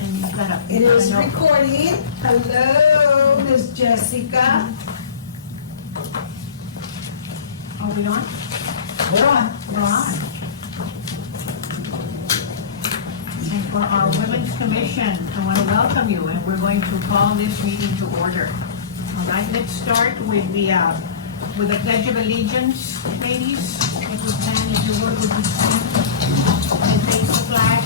And you've got a. It is recording. Hello, Miss Jessica. Are we on? We're on. We're on. And for our Women's Commission, I want to welcome you, and we're going to call this meeting to order. All right, let's start with the Pledge of Allegiance, ladies. If we stand, if you would you stand and face the flag?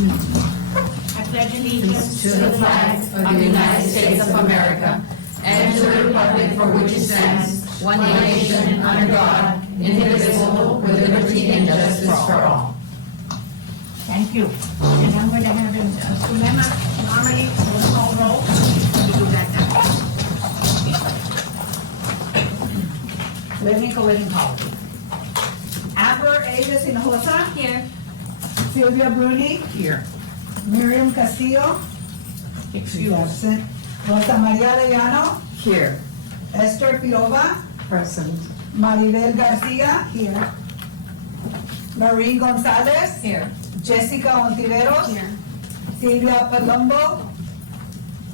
I pledge allegiance To the flag of the United States of America and to the republic for which it stands, one nation, under God, indivisible, with liberty and justice for all. Thank you. And I'm going to have Sulema normally will call roll. We do that now. Let me go ahead and call. Amber Avis Hinojosa. Here. Sylvia Bruni. Here. Miriam Castillo. Excuse. Absent. Rosa Maria Arellano. Here. Esther Piova. Present. Maribel Garcia. Here. Marie Gonzalez. Here. Jessica Ontiveros. Here. Silvia Palombo.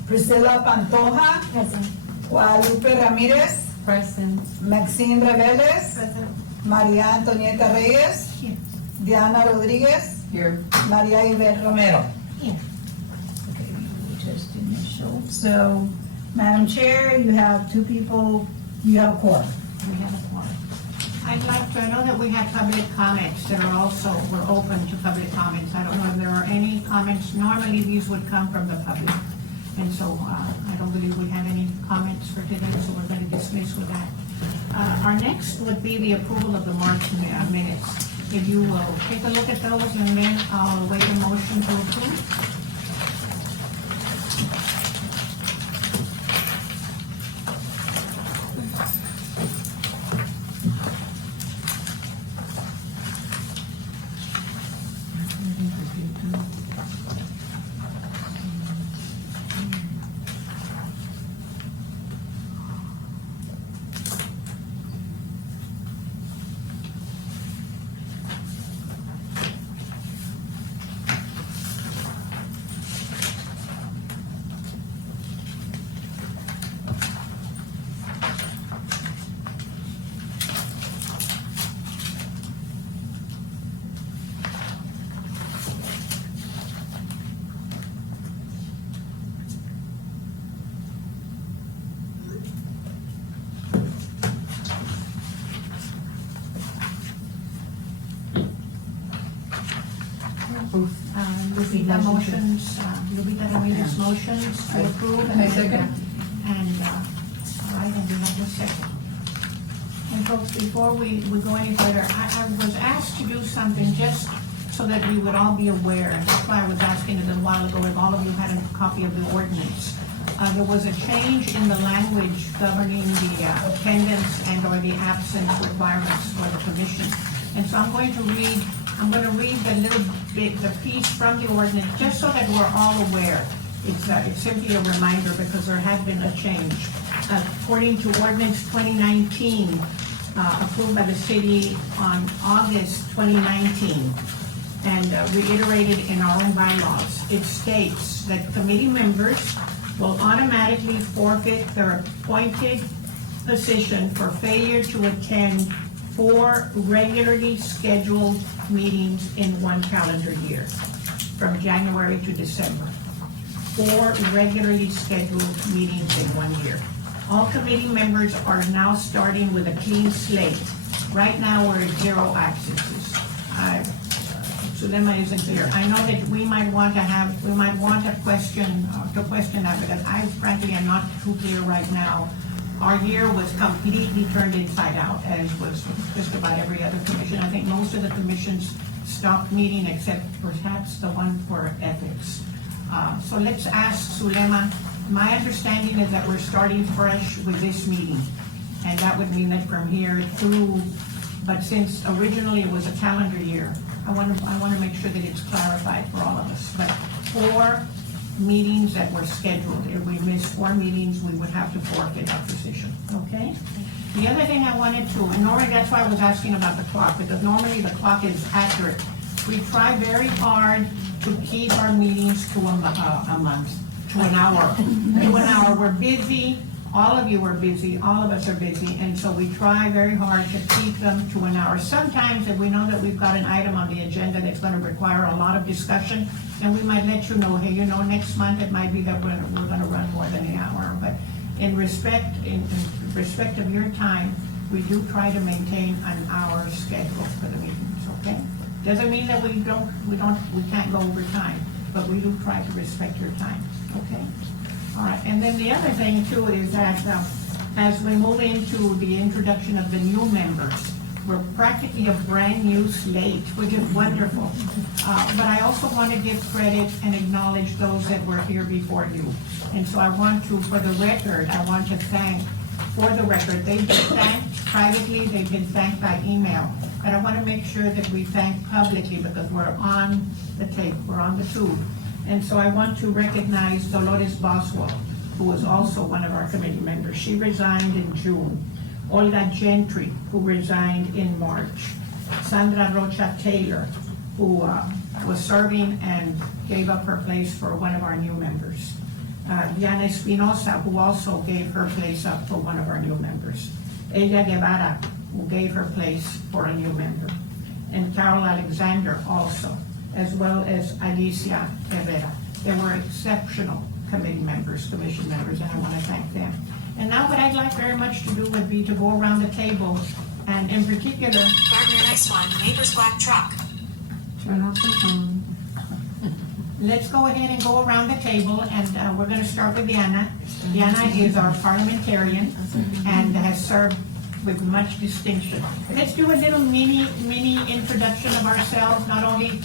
Priscilla Pantoja. Present. Guadalupe Ramirez. Present. Maxine Reveles. Present. Maria Antonieta Reyes. Here. Diana Rodriguez. Here. Maria Yvette Romero. Here. Okay, just initial. So, Madam Chair, you have two people, you have a quorum. We have a quorum. I'd like to, I know that we have public comments that are also, we're open to public comments. I don't know if there are any comments. Normally, these would come from the public. And so, I don't believe we have any comments for today, so we're going to dismiss with that. Our next would be the approval of the March minutes. If you will take a look at those, and then I'll wait a motion to approve. Lupita motions, Lupita Ramirez motions to approve. I second. And, all right, and we have a second. And folks, before we go any further, I was asked to do something just so that we would all be aware. And that's why I was asking a little while ago if all of you had a copy of the ordinance. There was a change in the language governing the attendance and or the absence requirements for the commission. And so I'm going to read the little bit, the piece from the ordinance, just so that we're all aware. It's simply a reminder because there had been a change. According to ordinance 2019, approved by the city on August 2019, and reiterated in our own bylaws, it states that committee members will automatically forfeit their appointed position for failure to attend 4 regularly scheduled meetings in 1 calendar year, from January to December. 4 regularly scheduled meetings in 1 year. All committee members are now starting with a clean slate. Right now, we're at 0 absences. Sulema isn't here. I know that we might want to question that, but I frankly am not too clear right now. Our year was completely turned inside out, as was just about every other commission. I think most of the commissions stopped meeting except perhaps the one for ethics. So let's ask Sulema. My understanding is that we're starting fresh with this meeting, and that would mean that from here through, but since originally it was a calendar year, I want to make sure that it's clarified for all of us. But 4 meetings that were scheduled. If we missed 4 meetings, we would have to forfeit our position, okay? The other thing I wanted to, and normally that's why I was asking about the clock, because normally the clock is accurate. We try very hard to keep our meetings to a month, to an hour. To an hour, we're busy, all of you are busy, all of us are busy, and so we try very hard to keep them to an hour. Sometimes if we know that we've got an item on the agenda that's gonna require a lot of discussion, then we might let you know, hey, next month it might be that we're gonna run more than an hour. But in respect of your time, we do try to maintain an hour schedule for the meetings, okay? Doesn't mean that we can't go over time, but we do try to respect your time, okay? All right, and then the other thing too is that as we move into the introduction of the new members, we're practically a brand new slate, which is wonderful. But I also want to give credit and acknowledge those that were here before you. And so I want to, for the record, I want to thank, for the record, they've been thanked privately, they've been thanked by email. But I want to make sure that we thank publicly because we're on the tape, we're on the tube. And so I want to recognize Dolores Boswell, who was also one of our committee members. She resigned in June. Olga Gentry, who resigned in March. Sandra Rocha Taylor, who was serving and gave up her place for one of our new members. Diana Espinosa, who also gave her place up for one of our new members. Elia Guevara, who gave her place for a new member. And Carol Alexander also, as well as Alicia Rivera. They were exceptional committee members, commission members, and I want to thank them. And now what I'd like very much to do would be to go around the table, and in particular... Partner, next one, neighbor's black truck. Turn off the phone. Let's go ahead and go around the table, and we're going to start with Diana. Diana is our parliamentarian and has served with much distinction. Let's do a little mini introduction of ourselves, not only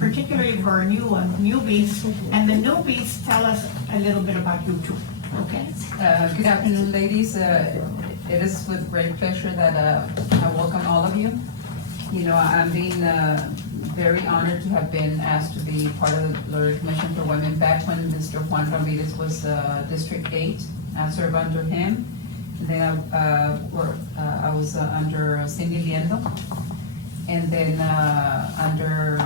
particularly for our newbies, and the newbies tell us a little bit about you too, okay? Good afternoon, ladies. It is with great pleasure that I welcome all of you. I'm being very honored to have been asked to be part of the Laredo Commission for Women back when Mr. Juan Ramirez was District 8. I served under him. And then I was under Cindy Liendo, and then under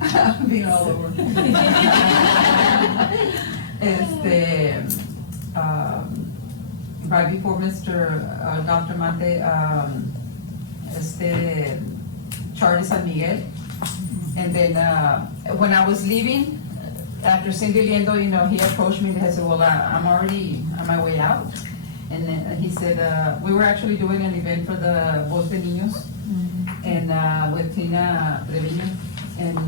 I'm being all over. Right before Mr. Dr. Mate, Charlie San Miguel, and then when I was leaving. After Cindy Liendo, he approached me and he said, well, I'm already on my way out. And then he said, we were actually doing an event for the Voz de Niños, and with Tina Treviño. And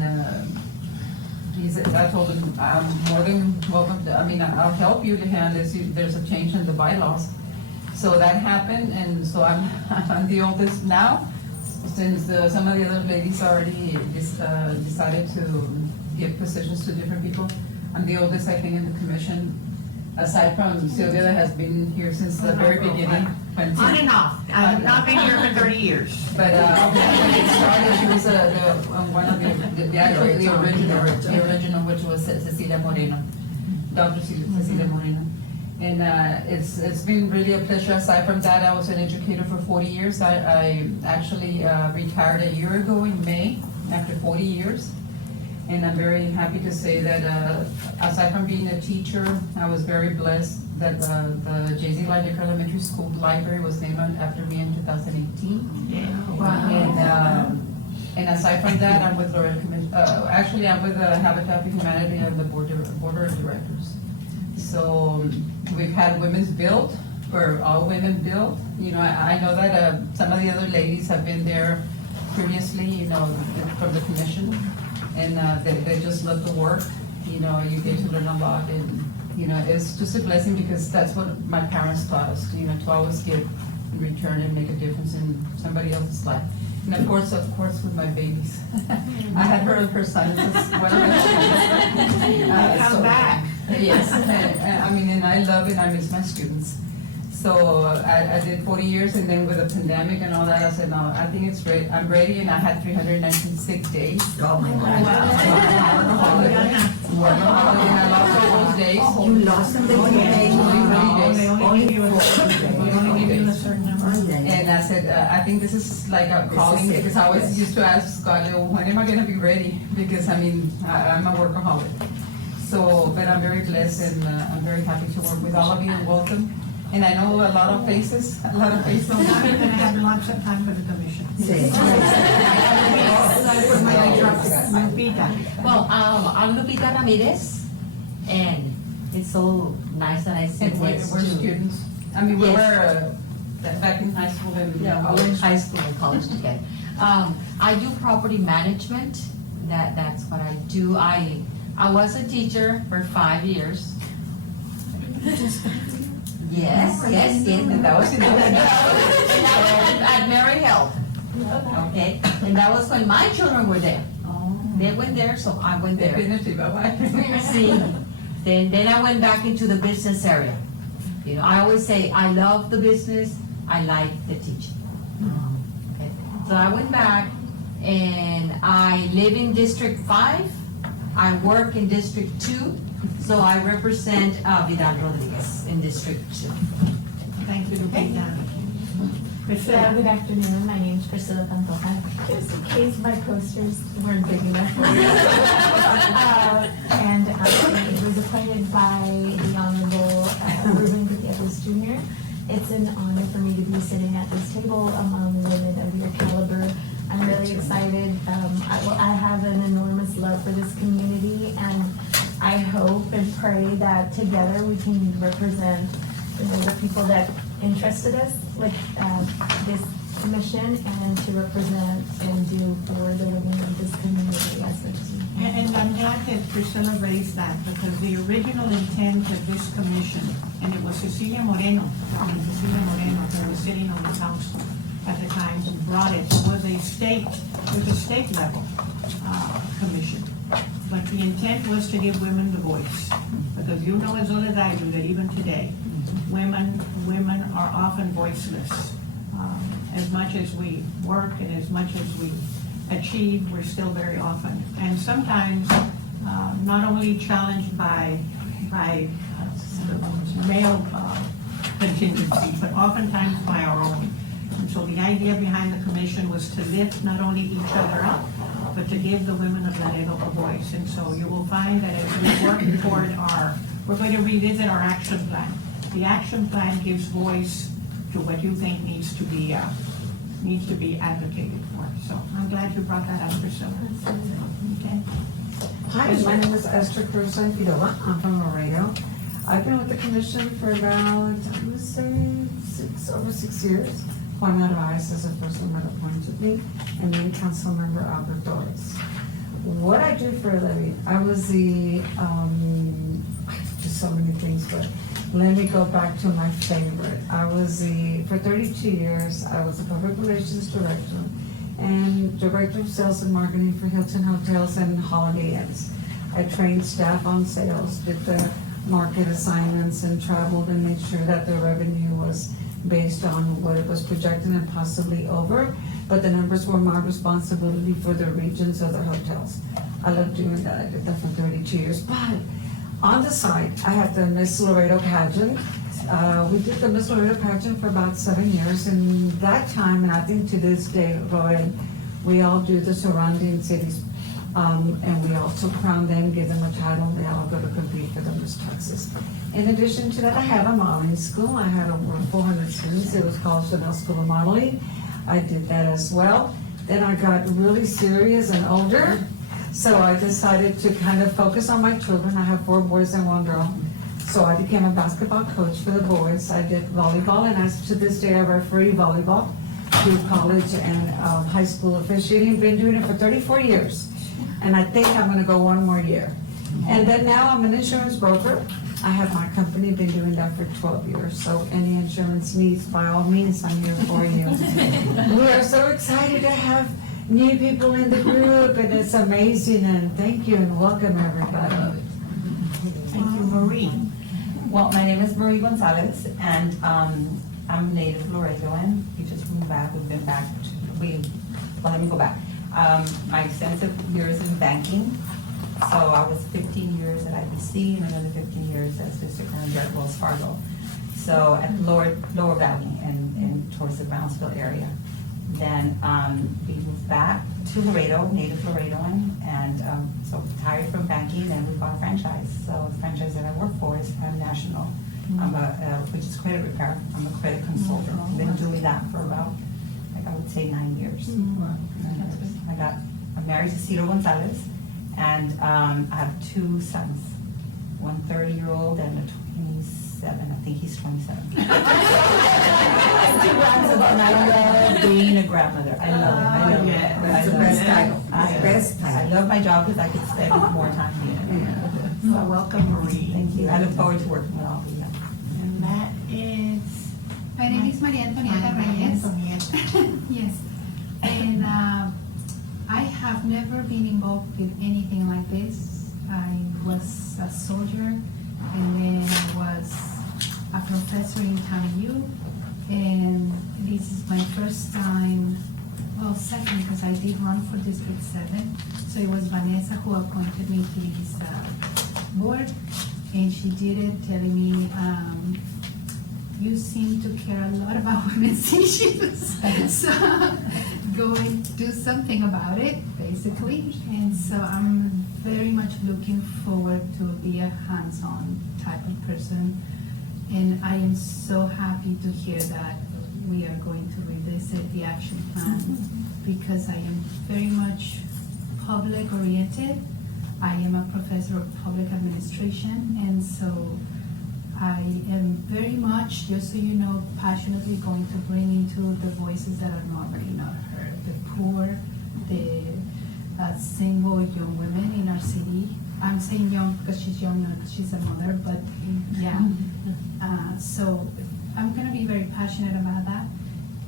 he said, I told him, I'm more than welcome I'll help you unless there's a change in the bylaws. So that happened, and so I'm the oldest now, since some of the other ladies already decided to give positions to different people. I'm the oldest, I think, in the commission, aside from Sylvia that has been here since the very beginning. On and off. I've not been here for 30 years. But when it started, she was one of the original, which was Cecilia Moreno, Dr. Cecilia Moreno. And it's been really a pleasure. Aside from that, I was an educator for 40 years. I actually retired a year ago in May, after 40 years. And I'm very happy to say that aside from being a teacher, I was very blessed that the J.Z. Lineker Elementary School Library was named after me in 2018. Yeah. Wow. And aside from that, I'm with Laredo Commission. Actually, I'm with Habitat for Humanity and the board of directors. So we've had Women's Build, for all women build. I know that some of the other ladies have been there previously, from the commission. And they just love the work. You get to learn a lot, and it's just a blessing because that's what my parents taught us. To always give in return and make a difference in somebody else's life. And of course, with my babies. I had her son as one of my students. Come back. Yes, and I love it. I miss my students. So I did 40 years, and then with the pandemic and all that, I said, no, I think it's great. I'm ready, and I had 396 days. Oh my God. And I lost all those days. You lost them the 3 days? Only 30 days. They only give you a certain number. And said, I think this is like a calling, because I always used to ask God, "Oh, when am I gonna be ready?" Because I mean, I'm a workaholic. So, but I'm very blessed and I'm very happy to work with all of you. Welcome. And I know a lot of faces, So now you're gonna have lots of time for the commission. Lupita. Well, I'm Lupita Ramirez, and it's so nice that I sit And we're next to. students. I mean, we Yes. were back in high school and Yeah, we were in high school and college together. I do property management, that's what I do. I was a teacher for 5 years. Yes. And that was in the At Mary Health, okay? And that was when my children were there. They went there, so I went there. See, then I went back into the business area. You know, I always say, I love the business, I like the teaching. Okay. So I went back and I live in District 5, I work in District 2, so I represent Vidal Rodriguez in District 2. Thank you, Lupita. Priscilla. Good afternoon, my name is Priscilla Pantoja. Just in case my posters weren't big enough for you. And I was appointed by the Honorable Ruben Gutierrez Jr. It's an honor for me to be sitting at this table among women of your caliber. I'm really excited. I have an enormous love for this community, and I hope and pray that together we can represent the people that interested us with this commission, and to represent and do for the women of this community as a team. And I'm glad that Priscilla raised that, because the original intent of this commission, and it was Cecilia Moreno, who was sitting on the council at the time, who brought it, was a state level commission. But the intent was to give women the voice, because you know as well as I do that even today, women are often voiceless. As much as we work and as much as we achieve, we're still very often, and sometimes not only challenged by male contingency, but oftentimes by our own. And so the idea behind the commission was to lift not only each other up, but to give the women of Laredo a voice. And so you will find that as we work toward we're going to revisit our action plan. The action plan gives voice to what you think needs to be advocated for. So I'm glad you brought that up, Priscilla. Okay. Hi, my name is Esther Cruz Fidova. I'm from Laredo. I've been with the commission for about, I would say, over 6 years. Juan Narvaez is the first one that appointed me, and then council member Albert Torres. What I do for a living, I was the, just so many things, but let me go back to my favorite. For 32 years, I was a public relations director and director of sales and marketing for Hilton Hotels and Holiday Inns. I trained staff on sales, did the market assignments, and traveled and made sure that the revenue was based on what it was projected and possibly over, but the numbers were my responsibility for the regions of the hotels. I love doing that. I did that for 32 years. But on the side, I had the Miss Laredo pageant. We did the Miss Laredo pageant for about 7 years, and that time, and I think to this day, Roy, we all do the surrounding cities, and we also crown them, give them a title, and they all go to compete for the Miss Texas. In addition to that, I had a modeling school. I had over 400 students. It was called Chanel School of Modeling. I did that as well. Then I got really serious and older, so I decided to kind of focus on my children. I have 4 boys and 1 girl. So I became a basketball coach for the boys. I did volleyball, and to this day I referee volleyball through college and high school officiating. Been doing it for 34 years, and I think I'm going to go 1 more year. And then now I'm an insurance broker. I have my company, been doing that for 12 years. So any insurance needs, by all means, I'm here for you. We are so excited to have new people in the group, and it's amazing. And thank you and welcome everybody. Thank you, Marie. Well, my name is Marie Gonzalez, and I'm native Laredoan. We just moved back. We've been back. Let me go back. My extensive years in banking. So I was 15 years at IBC and another 15 years as district manager at Wells Fargo. so at Lower Valley and towards the Brownsville area. Then we moved back to Laredo, native Laredoan, and so retired from banking, and we bought a franchise. So the franchise that I work for is National, which is credit repair. I'm a credit consultant. I've been doing that for about, like I would say, 9 years. I'm married to Ciro Gonzalez, and I have 2 sons, one 30-year-old and a 27. I think he's 27. And I love being a grandmother. I love it. I love it. That's the best title. I love my job because I could spend more time here. So welcome, Marie. Thank you. I look forward to working with all of you. And that is. My name is Maria Antonieta Reyes. Yes. And I have never been involved with anything like this. I was a soldier, and then I was a professor in TAMU, and this is my first time, well, second, because I did run for District 7. So it was Vanessa who appointed me to this board, and she did it telling me, you seem to care a lot about women's issues, so go and do something about it, basically. And so I'm very much looking forward to be a hands-on type of person. And I am so happy to hear that we are going to revisit the action plan, because I am very much public-oriented. I am a professor of public administration, and so I am very much, just so you know, passionately going to bring into the voices that are normally not heard, the poor, the single young women in our city. I'm saying young because she's young, not because she's a mother, but yeah. So I'm going to be very passionate about that,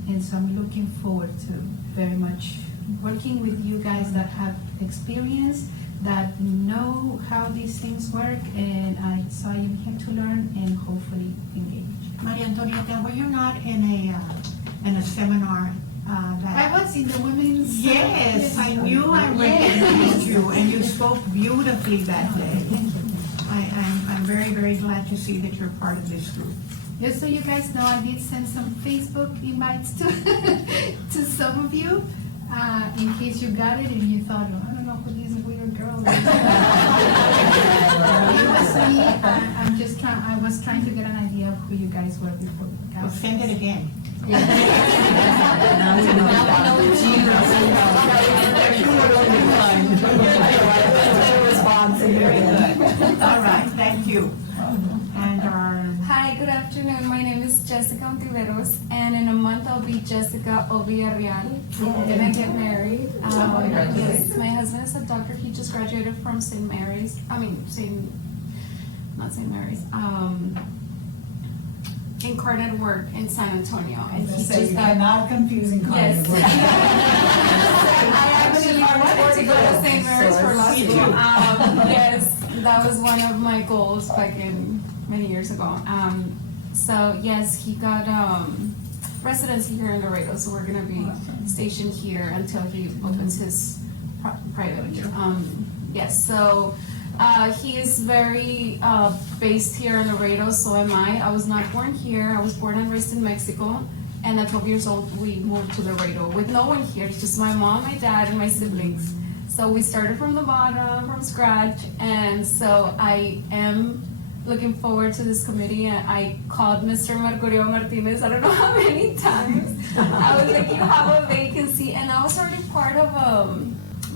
and so I'm looking forward to very much working with you guys that have experience, that know how these things work, and so I am here to learn and hopefully engage. Maria Antonieta, were you not in a seminar I was in the women's. Yes, I knew I recognized you, and you spoke beautifully that day. I'm very, very glad to see that you're part of this group. Just so you guys know, I did send some Facebook invites to to some of you, in case you got it and you thought, oh, I don't know who this weird girl is. It was me. I was trying to get an idea of who you guys were before we got Well, send it again. Now we know it's you. Very good. All right, thank you. And our. Hi, good afternoon. My name is Jessica Ontiveros, and in a month I'll be Jessica Villarreal. I'm gonna get married. Yes, my husband is a doctor. He just graduated from St. Mary's. Not St. Mary's. Incarnate Word in San Antonio, and he just got not confusing Yes. I actually wanted to go to St. Mary's for law school. Yes, that was one of my goals back in many years ago. So yes, he got residency here in Laredo, so we're gonna be stationed here until he opens his private. Yes, so he is very based here in Laredo, so am I. I was not born here. I was born and raised in Mexico, and at 12 years old, we moved to Laredo with no one here. It's just my mom, my dad, and my siblings. So we started from the bottom, from scratch, and so I am looking forward to this committee. I called Mr. Mercurio Martinez, I don't know how many times. I was like, you have a vacancy, and I was already part of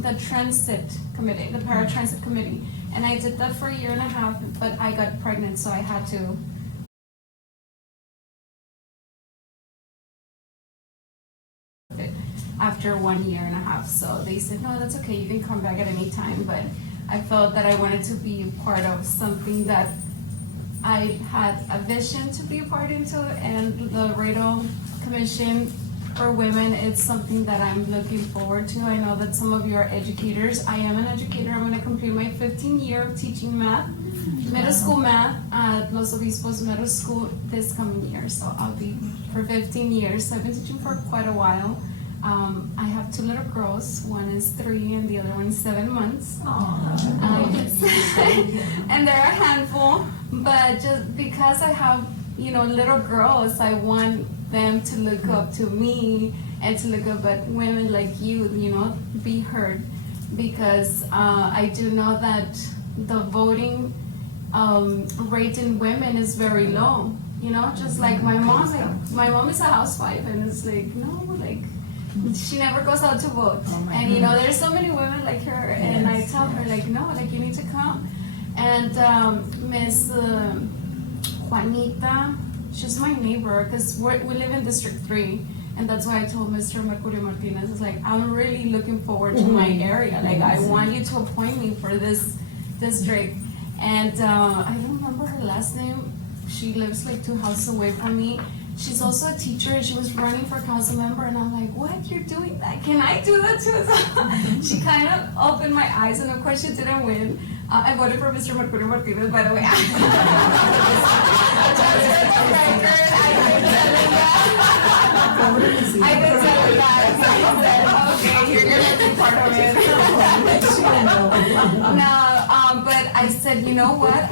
the transit committee, the paratransit committee. And I did that for a year and a half, but I got pregnant, so I had to. After 1 year and a half, so they said, no, that's okay, you can come back at any time. But I felt that I wanted to be part of something that I had a vision to be a part into, and the Laredo Commission for Women, it's something that I'm looking forward to. I know that some of you are educators. I am an educator. I'm going to complete my 15th year of teaching math, middle school math at Los Obispos Middle School this coming year. So I'll be for 15 years. I've been teaching for quite a while. I have 2 little girls. One is 3 and the other one is 7 months. And they're a handful, but just because I have little girls, I want them to look up to me and to look up at women like you, be heard. Because I do know that the voting rate in women is very low. Just like my mom. My mom is a housewife, and it's like, no, like, she never goes out to vote. And there's so many women like her, and I tell her, like, no, like, you need to come. And Miss Juanita, she's my neighbor, because we live in District 3. And that's why I told Mr. Mercurio Martinez, it's like, I'm really looking forward to my area. Like, I want you to appoint me for this district. And I don't remember her last name. She lives like 2 houses away from me. She's also a teacher. She was running for council member, and I'm like, what? You're doing that? Can I do that too? She kind of opened my eyes, and of course she didn't win. I voted for Mr. Mercurio Martinez, by the way. I did tell her that. So I said, okay, you're gonna be part of it. No, but I said, you know what?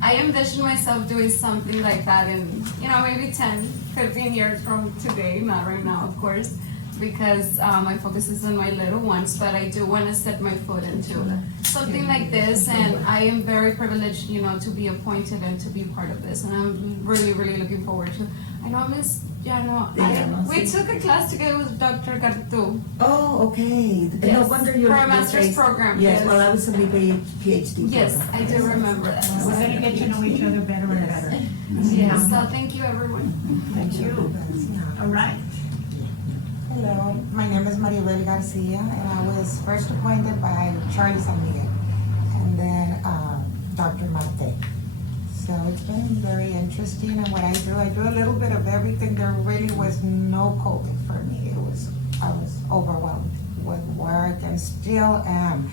I envision myself doing something like that in, maybe 10, 15 years from today, not right now, of course, because my focus is on my little ones, but I do want to set my foot into something like this, and I am very privileged, to be appointed and to be part of this, and I'm really, really looking forward to. I know Miss we took a class together with Dr. Gartu. Oh, okay. Yes. No wonder you're for a master's program. Yes, well, I was somebody PhD. Yes, I do remember that. We're gonna get to know each other better and better. Yeah, so thank you, everyone. Thank you. All right. Hello, my name is Maribel Garcia, and I was first appointed by Charlie San Miguel, and then Dr. Marte. So it's been very interesting, and what I do a little bit of everything. There really was no coping for me. I was overwhelmed with work, and still am.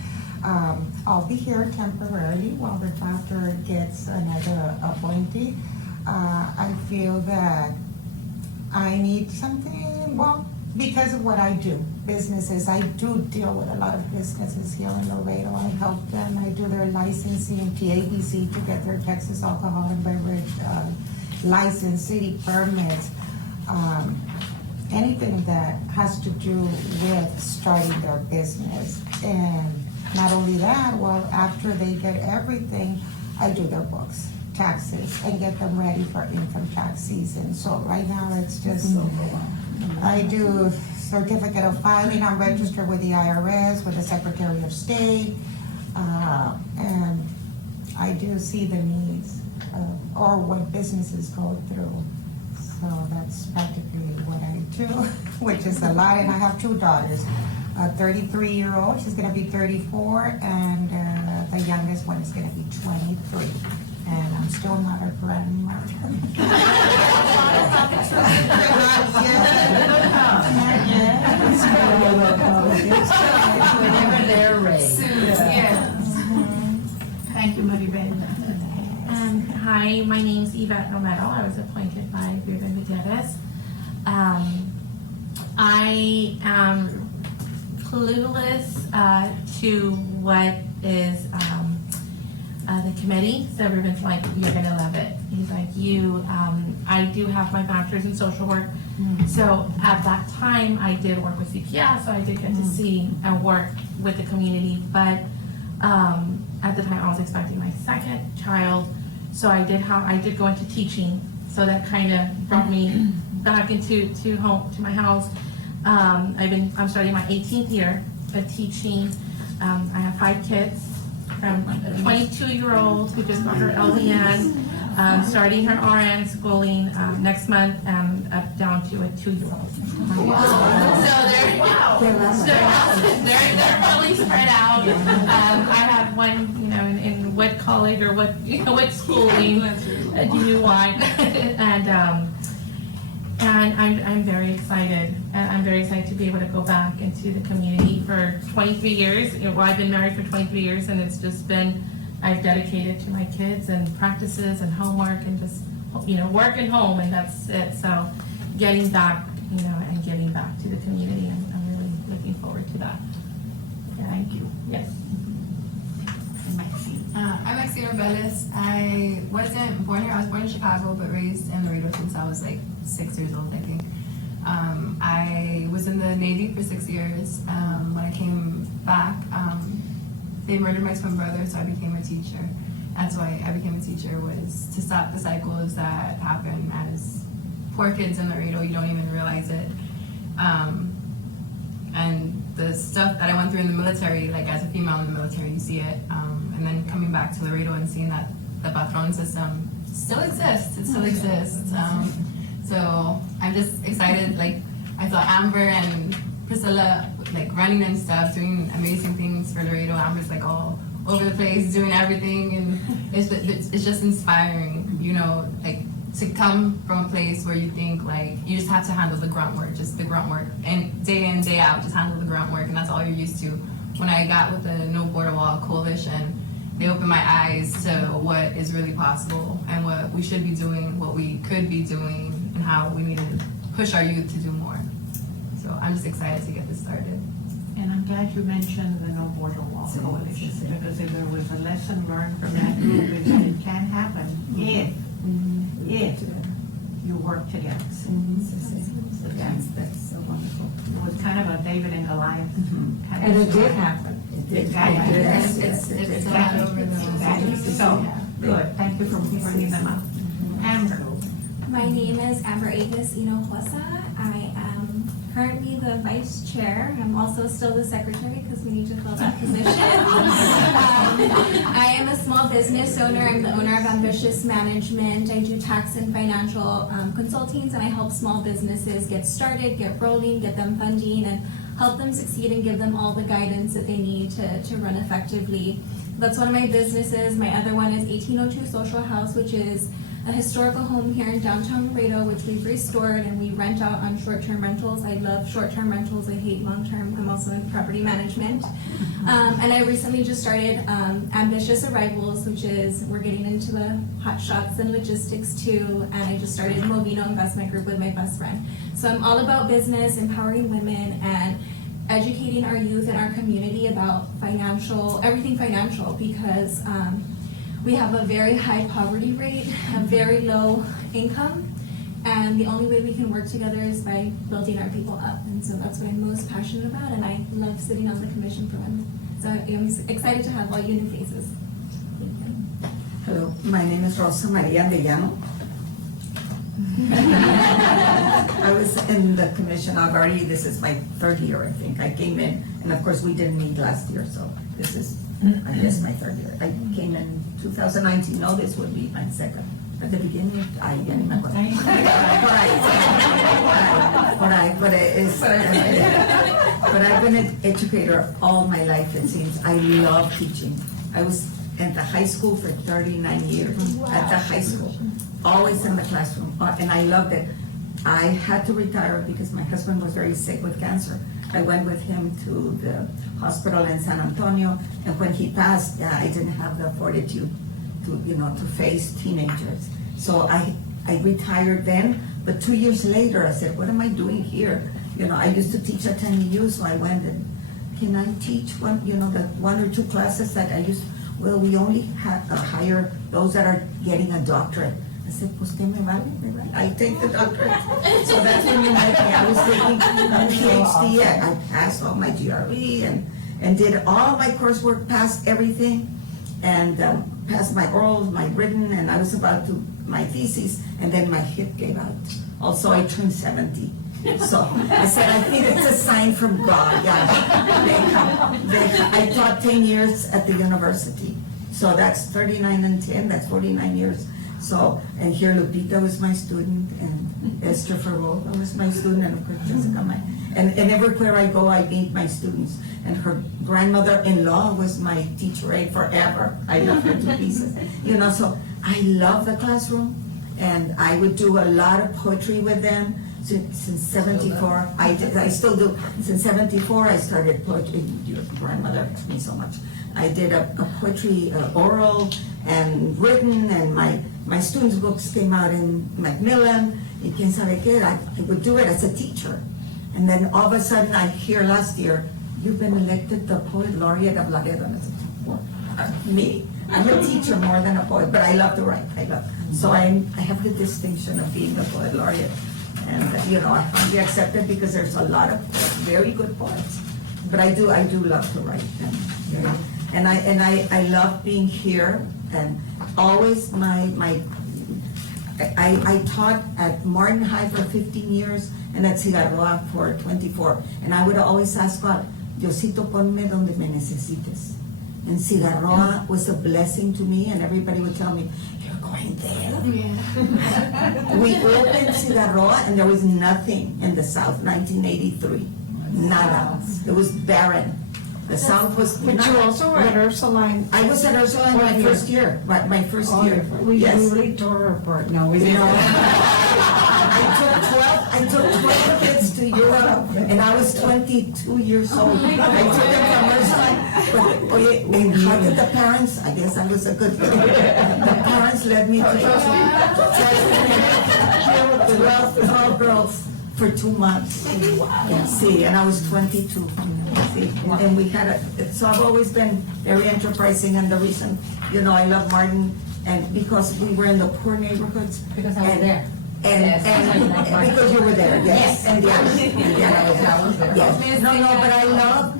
I'll be here temporarily while the doctor gets another appointee. I feel that I need something, because of what I do, businesses. I do deal with a lot of businesses here in Laredo. I help them. I do their licensing, TABC, to get their Texas alcohol and beverage license, city permits, anything that has to do with starting their business. And not only that, after they get everything, I do their books, taxes, and get them ready for income tax season. So right now it's just, I do certificate of filing. I'm registered with the IRS, with the Secretary of State, and I do see the needs or what businesses go through. So that's practically what I do, which is a lot. And I have 2 daughters, a 33-year-old, she's gonna be 34, and the youngest one is gonna be 23. And I'm still not a grandmother. Whenever they're ready. Thank you, Maribel. Hi, my name's Yvette Romero. I was appointed by Ruben Gutierrez. I am clueless to what is the committee. So Ruben's like, you're gonna love it. He's like, I do have my bachelor's in social work. So at that time, I did work with CPS, so I did get to see and work with the community. But at the time, I was expecting my second child, so I did go into teaching. So that kind of brought me back into my house. I'm starting my 18th year of teaching. I have 5 kids, from a 22-year-old who just got her LVN, starting her RN schooling next month, up down to a 2-year-old. So they're really spread out. I have one, in what college or what schooling do you want? And I'm very excited. I'm very excited to be able to go back into the community for 23 years. Well, I've been married for 23 years, and it's just been, I've dedicated to my kids and practices and homework and just, work and home, and that's it. So getting back, and giving back to the community, I'm really looking forward to that. Thank you. Yes. I'm Maxine Bellis. I wasn't born here. I was born in Chicago, but raised in Laredo since I was like 6 years old, I think. I was in the Navy for 6 years. When I came back, they murdered my twin brother, so I became a teacher. That's why I became a teacher, was to stop the cycles that happen as poor kids in Laredo. You don't even realize it. And the stuff that I went through in the military, like as a female in the military, you see it. And then coming back to Laredo and seeing that the patron system still exists. It still exists. So I'm just excited. Like, I saw Amber and Priscilla like running and stuff, doing amazing things for Laredo. Amber's like all over the place, doing everything, and it's just inspiring, you know, like to come from a place where you think like you just have to handle the grunt work, just the grunt work, and day in, day out, just handle the grunt work, and that's all you're used to. When I got with the No Border Wall Coalition, they opened my eyes to what is really possible and what we should be doing, what we could be doing, and how we need to push our youth to do more. So I'm just excited to get this started. And I'm glad you mentioned the No Border Wall Coalition, because if there was a lesson learned from that group, is that it can happen if you work together. That's so wonderful. It was kind of a David and Goliath. kind And of it did happen. Exactly. Yes, It's Exactly. all over the Exactly. So, good, thank you for bringing them up. Amber. My name is Amber Avis Hinojosa. I am currently the vice chair. I'm also still the secretary because we need to fill that position. I am a small business owner. I'm the owner of Ambitious Management. I do tax and financial consultings, and I help small businesses get started, get rolling, get them funding, and help them succeed and give them all the guidance that they need to run effectively. That's one of my businesses. My other one is 1802 Social House, which is a historical home here in downtown Laredo, which we've restored, and we rent out on short-term rentals. I love short-term rentals. I hate long-term. I'm also in property management. And I recently just started Ambitious Arrivals, which is, we're getting into the hot shots and logistics too, and I just started Movino Investment Group with my best friend. So I'm all about business, empowering women, and educating our youth and our community about everything financial, because we have a very high poverty rate, a very low income, and the only way we can work together is by building our people up. And so that's what I'm most passionate about, and I love sitting on the commission for women. So I'm excited to have all you new faces. Hello, my name is Rosa Maria de Llano. I was in the commission already. This is my third year, I think. I came in, and of course, we didn't meet last year, so this is, I guess, my third year. I came in 2019. No, this would be my second. At the beginning, I didn't remember. But I've been an educator all my life, it seems. I love teaching. I was at the high school for 39 years, at the high school, always in the classroom, and I loved it. I had to retire because my husband was very sick with cancer. I went with him to the hospital in San Antonio, and when he passed, I didn't have the fortitude to face teenagers. So I retired then, but 2 years later, I said, what am I doing here? I used to teach at NEU, so I went and, can I teach the 1 or 2 classes that I used? Well, we only hire those that are getting a doctorate. I said, pues que me vale, I take the doctorate. So that's when you met me. I was taking a PhD, I passed all my GRE and did all my coursework, passed everything, and passed my oral, my written, and I was about to my thesis, and then my hip gave out. Also, I turned 70. So I said, I think it's a sign from God. Yeah. I taught 10 years at the university. So that's 39 and 10, that's 49 years. So, and here Lupita was my student, and Esther Ferrola was my student, and of course Jessica, and everywhere I go, I meet my students. And her grandmother-in-law was my teacher aide forever. I love her to pieces. So I love the classroom, and I would do a lot of poetry with them. Since 74, I still do. Since 74, I started poetry. Your grandmother taught me so much. I did a poetry oral and written, and my students' books came out in Macmillan, y quien sabe qué. I would do it as a teacher. And then all of a sudden, I hear last year, you've been elected the poet laureate of Laredo. And I said, what? Me? I'm a teacher more than a poet, but I love to write. So I have the distinction of being a poet laureate. And, I finally accepted because there's a lot of very good poets. But I do love to write. And I love being here, and always I taught at Martin High for 15 years and at Cigarroa for 24. And I would always ask God, Diosito, ponme donde me necesites. And Cigarroa was a blessing to me, and everybody would tell me, you're going there? Yeah. We opened Cigarroa and there was nothing in the South, 1983. Nada. It was barren. The South was. But you also were at Ursuline. I was at Ursuline in my first year. My first year. We Yes. really tore her apart. No, we didn't. I took 12 kids to Europe, and I was 22 years old. I took them from Ursuline. And how did the parents? I guess I was a good girl. The parents led me to 12 girls for 2 months. See, and I was 22. See, and we had so I've always been very enterprising, and the reason, I love Martin, and because we were in the poor neighborhoods. Because I was there. And because you were there, yes. And I was there. Yes. No, but I love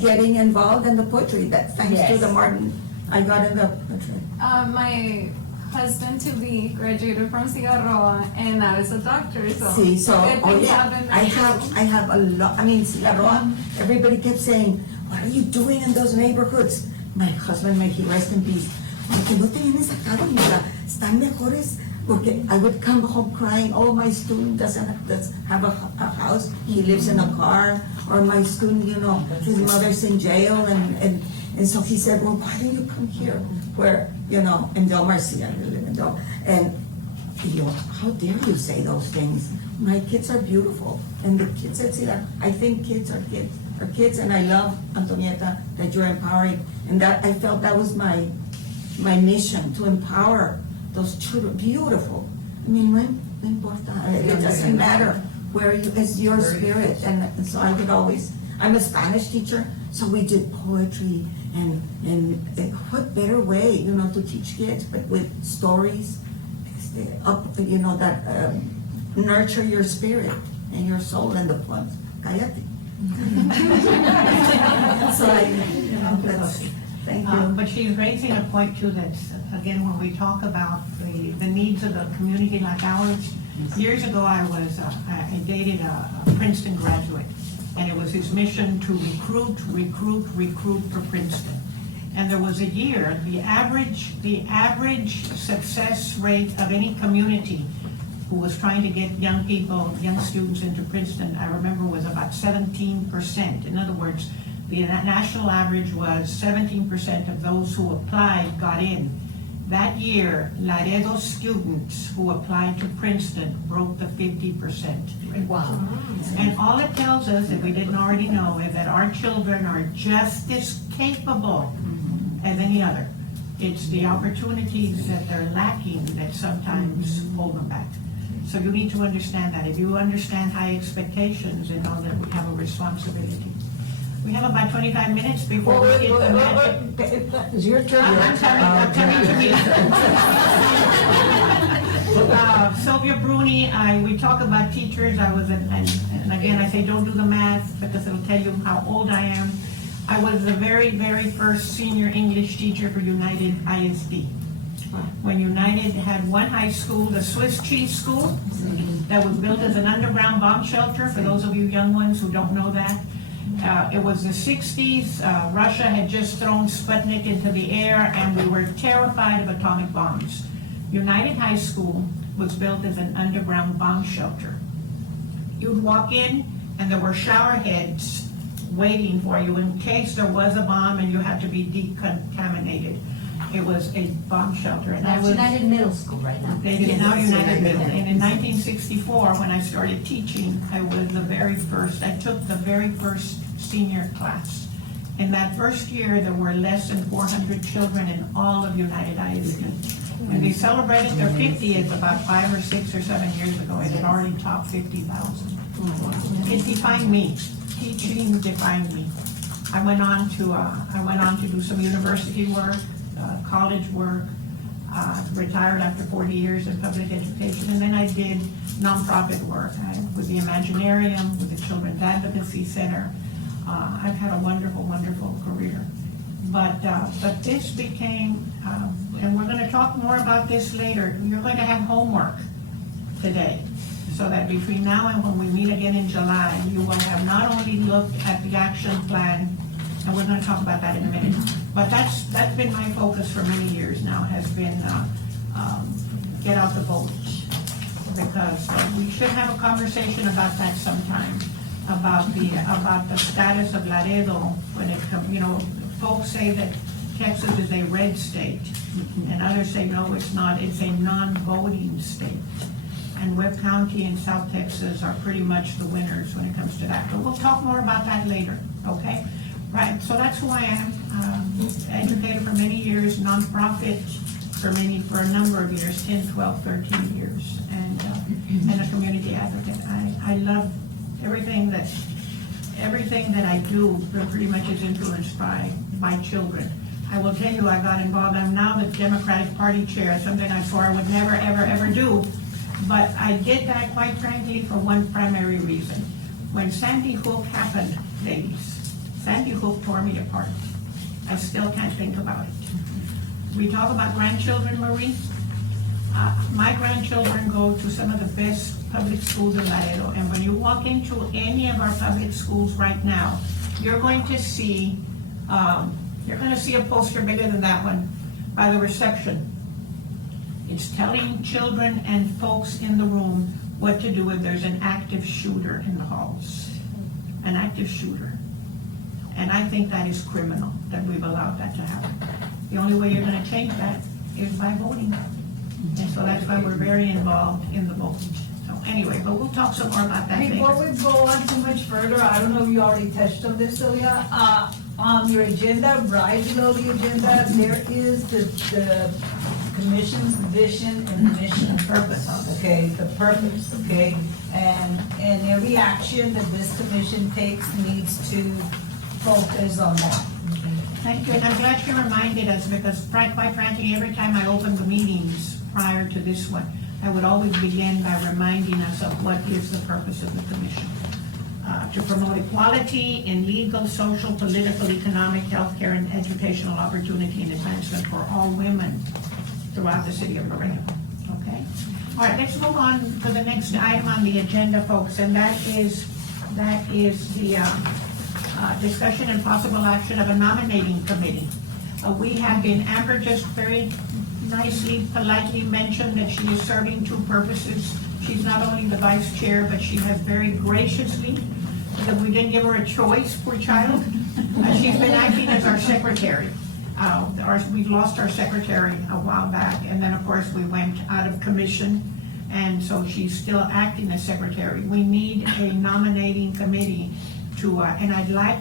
getting involved in the poetry. That thanks to the Martin, I got in the poetry. My husband-to-be graduated from Cigarroa, and now is a doctor, so. See, so, good things happen. I have a lot, Cigarroa, everybody kept saying, what are you doing in those neighborhoods? My husband, may he rest in peace, porque no te vienes acá, amiga, están mejores, porque I would come home crying, oh, my student doesn't have a house, he lives in a car, or my student, his mother's in jail, and so he said, well, why do you come here? Where, in Del Marcia, I live in Del, and how dare you say those things? My kids are beautiful, and the kids at Ciudad, I think kids are kids, and I love, Antonieta, that you're empowering, and that I felt that was my mission, to empower those children, beautiful. I mean, no importa, it doesn't matter where it's your spirit, and so I would always, I'm a Spanish teacher, so we did poetry, and what better way, to teach kids, but with stories, that nurture your spirit and your soul and the poems. Cállate. So thank you. But she's raising a point too, that's, again, when we talk about the needs of a community like ours, years ago I dated a Princeton graduate, and it was his mission to recruit for Princeton. And there was a year, the average success rate of any community who was trying to get young students into Princeton, I remember, was about 17%. In other words, the national average was 17% of those who applied got in. That year, Laredo students who applied to Princeton broke the 50%. Wow. And all it tells us, if we didn't already know, is that our children are just as capable as any other. It's the opportunities that they're lacking that sometimes hold them back. So you need to understand that. If you understand high expectations, you know that we have a responsibility. We have about 25 minutes before we hit the magic. It's your turn. I'm coming to me. Sylvia Bruni, we talk about teachers. And again, I say don't do the math because it'll tell you how old I am. I was the very, very first senior English teacher for United ISD. When United had one high school, the Swiss Cheese School, that was built as an underground bomb shelter, for those of you young ones who don't know that. It was the 60s, Russia had just thrown Sputnik into the air, and we were terrified of atomic bombs. United High School was built as an underground bomb shelter. You'd walk in, and there were shower heads waiting for you in case there was a bomb and you had to be decontaminated. It was a bomb shelter. And That's United Middle School right now. It is now United Middle. And in 1964, when I started teaching, I took the very first senior class. In that first year, there were less than 400 children in all of United ISD. When they celebrated their 50th about 5 or 6 or 7 years ago, it had already topped 50,000. It defined me. Teaching defined me. I went on to do some university work. college work, retired after 40 years in public education, and then I did nonprofit work with the Imaginarium, with the Children's Advocacy Center. I've had a wonderful, wonderful career. But this became, and we're gonna talk more about this later, you're going to have homework today, so that between now and when we meet again in July, you will have not only looked at the action plan, and we're gonna talk about that in a minute, but that's been my focus for many years now, has been, get out the vote. Because we should have a conversation about that sometime, about the status of Laredo when it comes, you know, folks say that Texas is a red state, and others say, no, it's not, it's a non-voting state. And Webb County and South Texas are pretty much the winners when it comes to that. But we'll talk more about that later, okay? Right, so that's who I am, educator for many years, nonprofit for a number of years, 10, 12, 13 years, and a community advocate. I love everything that I do pretty much is influenced by my children. I will tell you, I got involved, I'm now the Democratic Party chair, something I swore I would never, ever, ever do. But I did that, quite frankly, for one primary reason. When Sandy Hook happened, ladies, Sandy Hook tore me apart. I still can't think about it. We talk about grandchildren, Marie. My grandchildren go to some of the best public schools in Laredo, and when you walk into any of our public schools right now, you're going to see a poster bigger than that one by the reception. It's telling children and folks in the room what to do if there's an active shooter in the halls. An active shooter. And I think that is criminal, that we've allowed that to happen. The only way you're gonna change that is by voting. And so that's why we're very involved in the vote. So anyway, but we'll talk some more about that later. Before we go on too much further, I don't know if you already touched on this, Sylvia. On your agenda, right below the agenda, there is the commission's vision and mission and purpose, okay? The purpose, okay? And every action that this commission takes needs to focus on that. Thank you, and I'm glad you reminded us, because quite frankly, every time I opened the meetings prior to this one, I would always begin by reminding us of what is the purpose of the commission. To promote equality in legal, social, political, economic, healthcare, and educational opportunity and advancement for all women throughout the city of Laredo, okay? All right, let's move on to the next item on the agenda, folks, and that is the discussion and possible action of a nominating committee. We have been, Amber just very nicely, politely mentioned that she is serving two purposes. She's not only the vice chair, but she has very graciously, because we didn't give her a choice, poor child, she's been acting as our secretary. We lost our secretary a while back, and then of course we went out of commission, and so she's still acting as secretary. We need a nominating committee to, and I'd like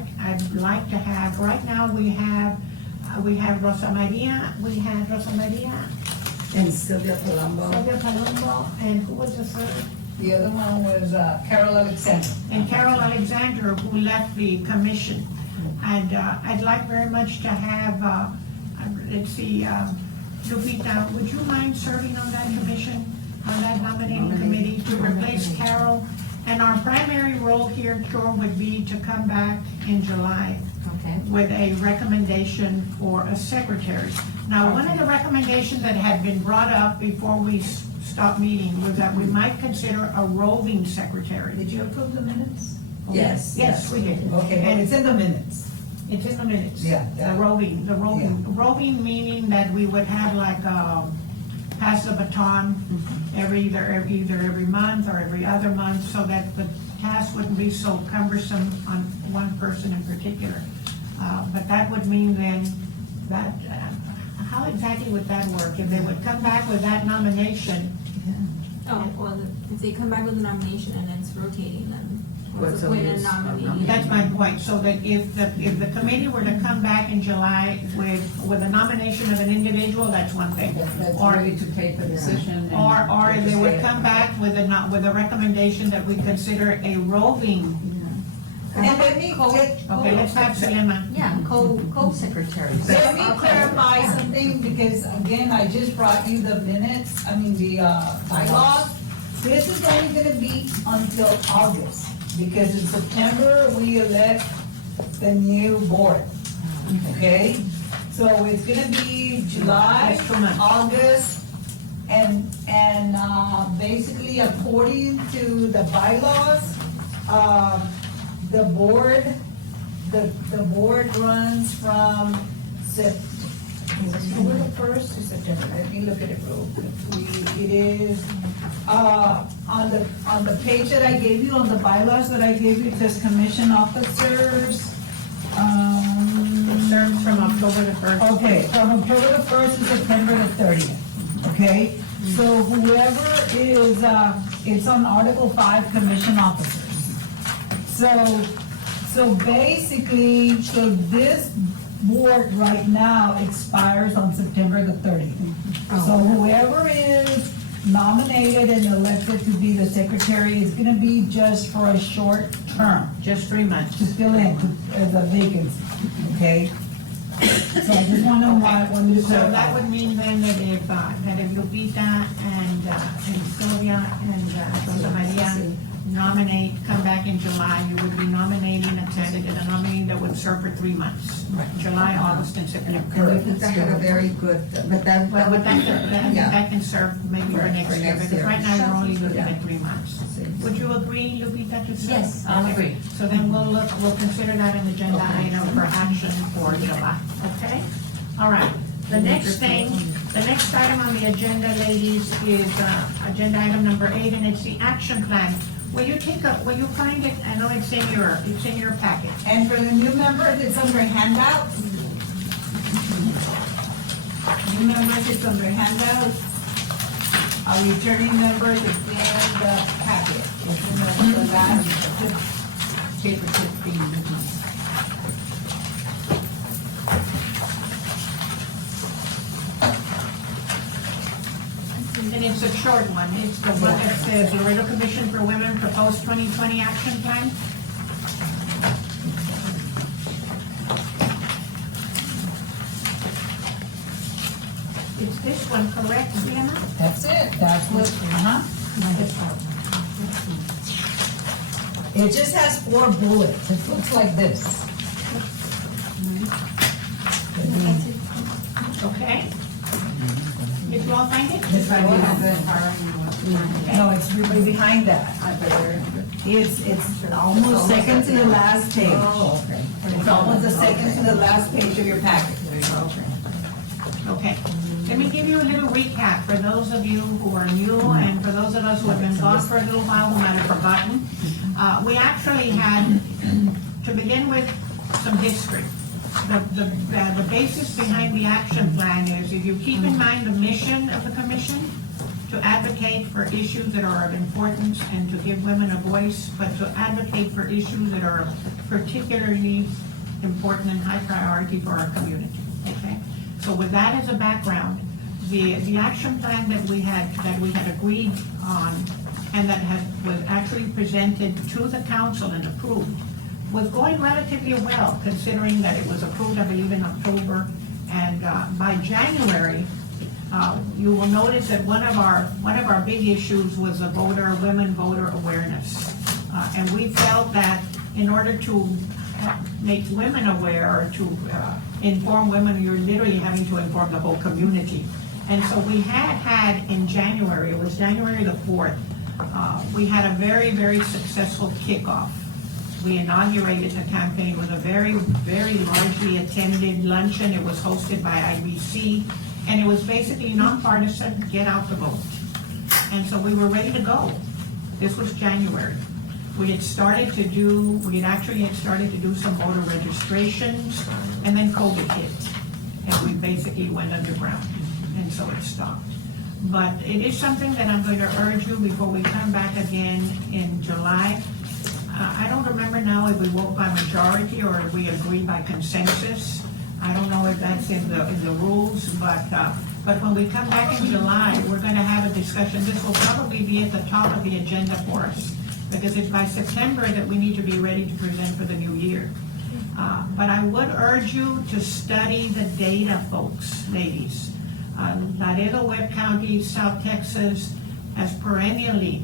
to have, right now we have Rosa Maria, And Sylvia Palumbo, and who was the third? The other one was Carol Alexander. And Carol Alexander, who left the commission. And I'd like very much to have, let's see, Lupita, would you mind serving on that commission, on that nominating committee to replace Carol? And our primary role here, Chor, would be to come back in July with a recommendation for a secretary. Now, one of the recommendations that had been brought up before we stopped meeting was that we might consider a roving secretary. Did you approve the minutes? Yes. Yes, we did. Okay, and it's in the minutes. It's in the minutes. Yeah. The roving meaning that we would have like, pass the baton either every month or every other month, so that the task wouldn't be so cumbersome on one person in particular. But that would mean then that, how exactly would that work? If they would come back with that nomination? Oh, well, if they come back with a nomination and it's rotating, then What's what's the point the in use of nominating? That's my point, so that if the committee were to come back in July with a nomination of an individual, that's one thing. That's Or ready to take the decision. Or if they would come back with a recommendation that we consider a roving And let me, Okay, let's have Selena. Yeah, co-secretaries. let me clarify something, because again, I just brought you the minutes, the bylaws. This is only gonna be until August, because in September, we elect the new board, okay? So it's gonna be July, That's 2 months. August, and basically according to the bylaws, the board runs from October the 1st to September. Let me look at it real quick. It is, on the page that I gave you, on the bylaws that I gave you, it says commission officers. Serves from October the 1st. Okay, from October the 1st to September the 30th, okay? So whoever is, it's on Article 5, commission officers. So basically, so this board right now expires on September the 30th. So whoever is nominated and elected to be the secretary is gonna be just for a short term, Just 3 months. to fill in as a vacancy, okay? So I just wanted to So clarify. that would mean then that if Lupita and Sylvia and Rosa Maria nominate, come back in July, you would be nominating a candidate, a nominee that would serve for 3 months. July, August, and September. Correct. I had a very good, but that. Well, but Yeah. that can serve maybe for Right, next for year, next because year. right now you're only looking Yeah. at 3 months. Would you agree, Lupita, to serve? Yes, I'll agree. So then we'll consider that an agenda item for action for July, okay? All right, the next item on the agenda, ladies, is, agenda item number 8, and it's the action plan. Will you find it, I know it's in your packet. And for the new members, it's under handouts. New members, it's under handouts. Our returning members, it's in the packet. It's in the last paper thing. And it's a short one, it's the one that says Laredo Commission for Women Proposed 2020 Action Plan. Is this one correct, Sienna? That's it, that's what, It just has 4 bullets, it looks like this. Okay. Did you all find it? No, it's really behind that. It's almost second to the last page. Oh, okay. It's almost the second to the last page of your packet. Okay. Let me give you a little recap for those of you who are new and for those of us who have been gone for a little while who might have forgotten. We actually had, to begin with, some history. The basis behind the action plan is, if you keep in mind the mission of the commission, to advocate for issues that are of importance and to give women a voice, but to advocate for issues that are particularly important and high priority for our community, okay? So with that as a background, the action plan that we had agreed on and that was actually presented to the council and approved was going relatively well, considering that it was approved, I believe, in October. And by January, you will notice that one of our big issues was women voter awareness. And we felt that in order to make women aware or to inform women, you're literally having to inform the whole community. And so we had in January, it was January the 4th, we had a very, very successful kickoff. We inaugurated the campaign with a very, very largely attended luncheon. It was hosted by IBC, and it was basically nonpartisan, get out the vote. And so we were ready to go. This was January. We had started to do some voter registrations, and then COVID hit. And we basically went underground, and so it stopped. But it is something that I'm going to urge you before we come back again in July. I don't remember now if we vote by majority or if we agree by consensus. I don't know if that's in the rules, but when we come back in July, we're going to have a discussion. This will probably be at the top of the agenda for us. because it's by September that we need to be ready to present for the new year. But I would urge you to study the data, folks, ladies. Laredo, Webb County, South Texas has perennially,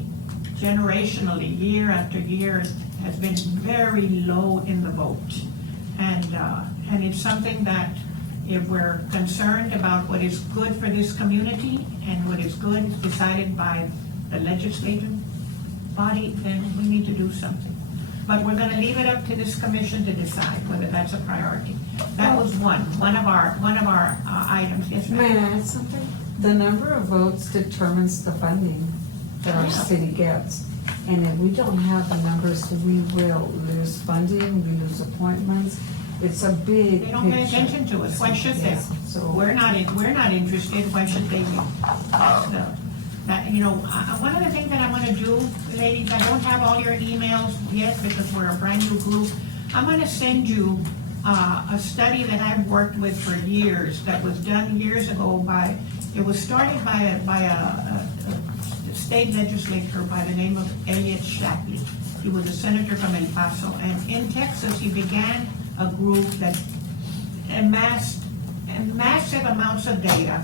generationally, year after year, has been very low in the vote. And it's something that if we're concerned about what is good for this community and what is good is decided by the legislative body, then we need to do something. But we're gonna leave it up to this commission to decide whether that's a priority. That was one of our items. Yes, ma'am. May I add something? The number of votes determines the funding that our city gets. And if we don't have the numbers, we will lose funding, we lose appointments. It's a big They don't pay picture. attention to us. Why should they? Yes, so- We're not interested. Why should they be? One of the things that I'm gonna do, ladies, I don't have all your emails yet because we're a brand new group. I'm gonna send you a study that I've worked with for years, that was done years ago it was started by a state legislator by the name of Elliot Shackley. He was a senator from El Paso, and in Texas, he began a group that amassed massive amounts of data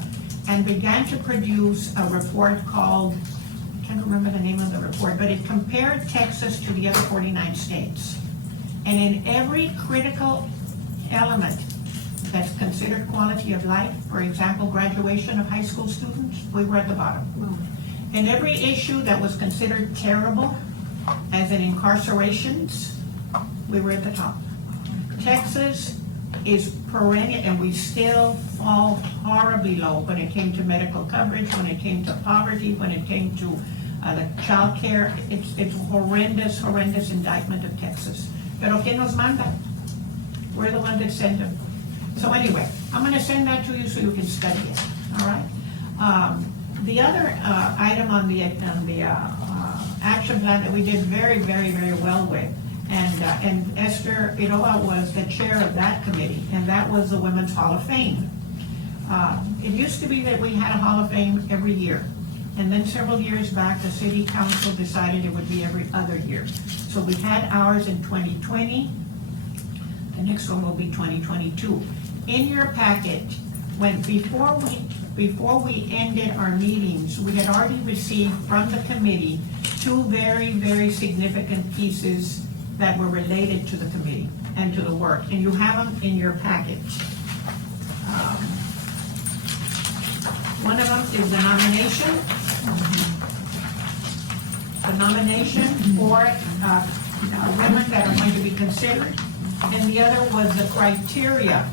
and began to produce a report called, I can't remember the name of the report, but it compared Texas to the other 49 states. And in every critical element that's considered quality of life, for example, graduation of high school students, we were at the bottom. In every issue that was considered terrible, as in incarcerations, we were at the top. Texas is perennial, and we still fall horribly low when it came to medical coverage, when it came to poverty, when it came to the child care. It's horrendous indictment of Texas. Pero ¿quién nos manda? We're the ones that send them. So anyway, I'm gonna send that to you so you can study it, all right? The other item on the action plan that we did very well with, and Esther Iroa was the chair of that committee, and that was the Women's Hall of Fame. It used to be that we had a Hall of Fame every year, and then several years back, the city council decided it would be every other year. So we had ours in 2020, the next one will be 2022. In your packet, before we ended our meetings, we had already received from the committee two very significant pieces that were related to the committee and to the work, and you have them in your package. One of them is the nomination. The nomination for women that are going to be considered, and the other was the criteria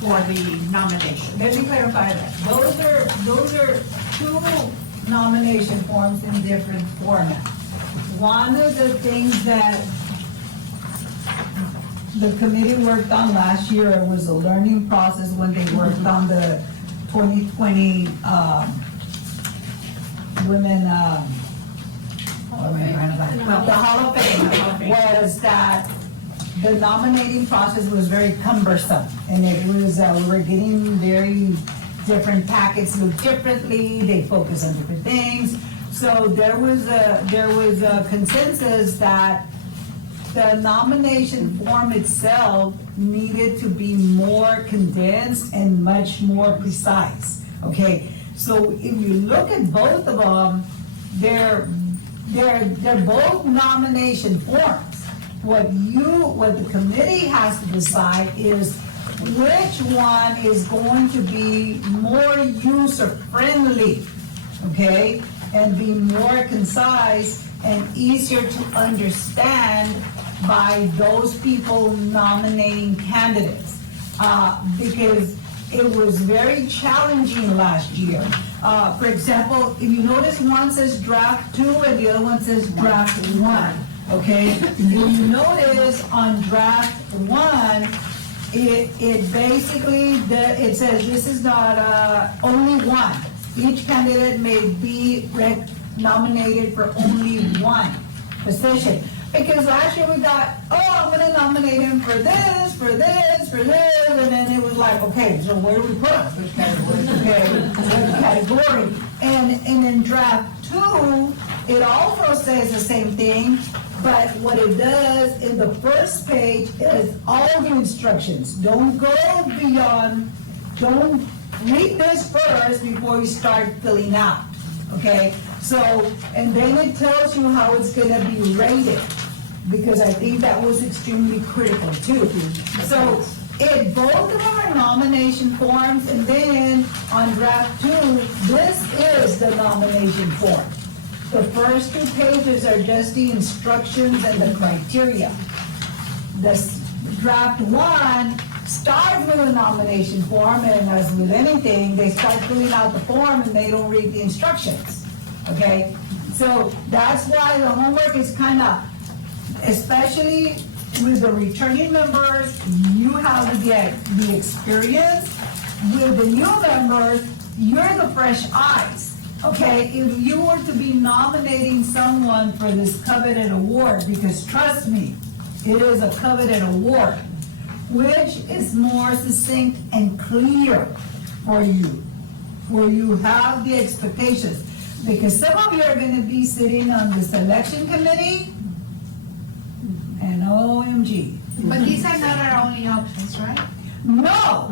for the nomination. Let me clarify that. Those are two nomination forms in different formats. One of the things that the committee worked on last year was a learning process when they worked on the 2020 women, the Hall of Fame, was that the nominating process was very cumbersome, and it was, we were getting very different packets look differently, they focus on different things. So there was a consensus that the nomination form itself needed to be more condensed and much more precise, okay? So if you look at both of them, they're both nomination forms. What the committee has to decide is which one is going to be more user-friendly, okay? And be more concise and easier to understand by those people nominating candidates. Because it was very challenging last year. For example, if you notice, one says draft 2 and the other one says draft 1. Okay, if you notice on draft 1, it basically, it says this is not only one. Each candidate may be nominated for only one position. Because last year we thought, I'm gonna nominate him for this, and then it was like, okay, so where do we put him? Which category? Okay, which category? And in draft 2, it also says the same thing, but what it does in the first page is all the instructions. Don't go beyond, don't read this first before you start filling out, okay? So, and then it tells you how it's gonna be rated, because I think that was extremely critical too. So, both of them are nomination forms, and then on draft 2, this is the nomination form. The first 2 pages are just the instructions and the criteria. This draft 1 starts with a nomination form, and as with anything, they start filling out the form and they don't read the instructions, okay? So that's why the homework is kind of, especially with the returning members, you have to get the experience. With the new members, you're the fresh eyes, okay? If you were to be nominating someone for this coveted award, because trust me, it is a coveted award, which is more succinct and clear for you, where you have the expectations. Because some of you are gonna be sitting on the selection committee, and OMG. But these are not our only options, right? No,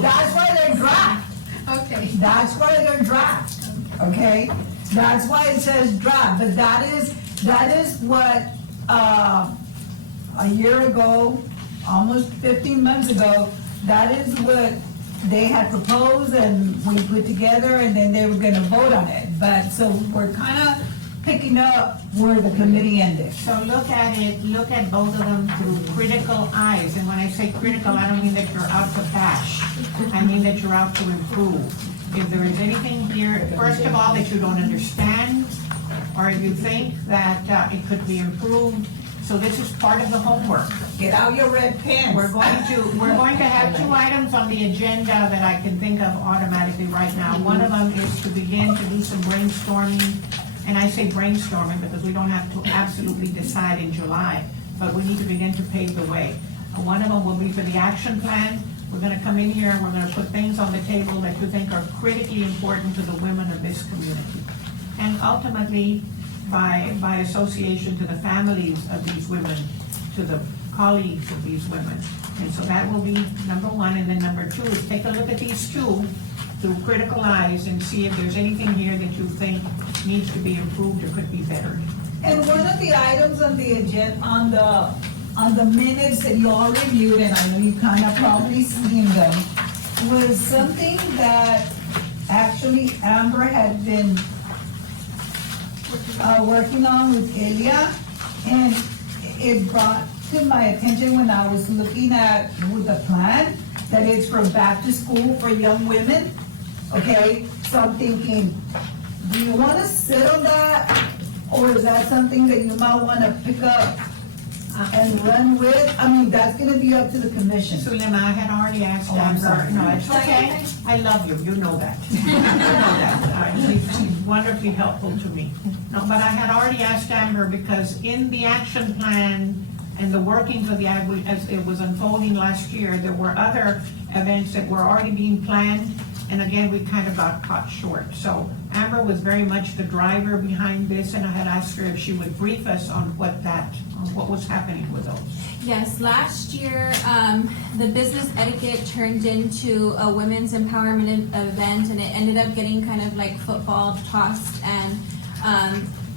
that's why they're draft. Okay. That's why they're draft, okay? That's why it says draft, but that is what, a year ago, almost 15 months ago, that is what they had proposed and we put together, and then they were gonna vote on it. But, so we're kinda picking up where the committee ended. So look at both of them through critical eyes, and when I say critical, I don't mean that you're out to bash. I mean that you're out to improve. If there is anything here, first of all, that you don't understand, or you think that it could be improved, so this is part of the homework. Get out your red pens. We're going to have 2 items on the agenda that I can think of automatically right now. One of them is to begin to do some brainstorming. And I say brainstorming because we don't have to absolutely decide in July, but we need to begin to pave the way. One of them will be for the action plan. We're gonna come in here and we're gonna put things on the table that you think are critically important to the women of this community. And ultimately, by association, to the families of these women, to the colleagues of these women. And so that will be number 1, and then number 2 is take a look at these 2 through critical eyes and see if there's anything here that you think needs to be improved or could be bettered. And one of the items on the agenda, on the minutes that you all reviewed, and I know you kind of probably seen them, was something that actually Amber had been working on with Elia, and it brought to my attention when I was looking at with the plan, that it's for back to school for young women, okay? So I'm thinking, do you want to sit on that, or is that something that you might want to pick up and run with? I mean, that's going to be up to the commission. Sulema, I had already asked I'm Amber. sorry. No, it's okay. I love you, you know that. You know that. She's wonderfully helpful to me. No, but I had already asked Amber because in the action plan and the workings of the, as it was unfolding last year, there were other events that were already being planned. And again, we kind of got caught short. So Amber was very much the driver behind this, and I had asked her if she would brief us on what was happening with those. Yes, last year, the business etiquette turned into a women's empowerment event, and it ended up getting kind of like football tossed, and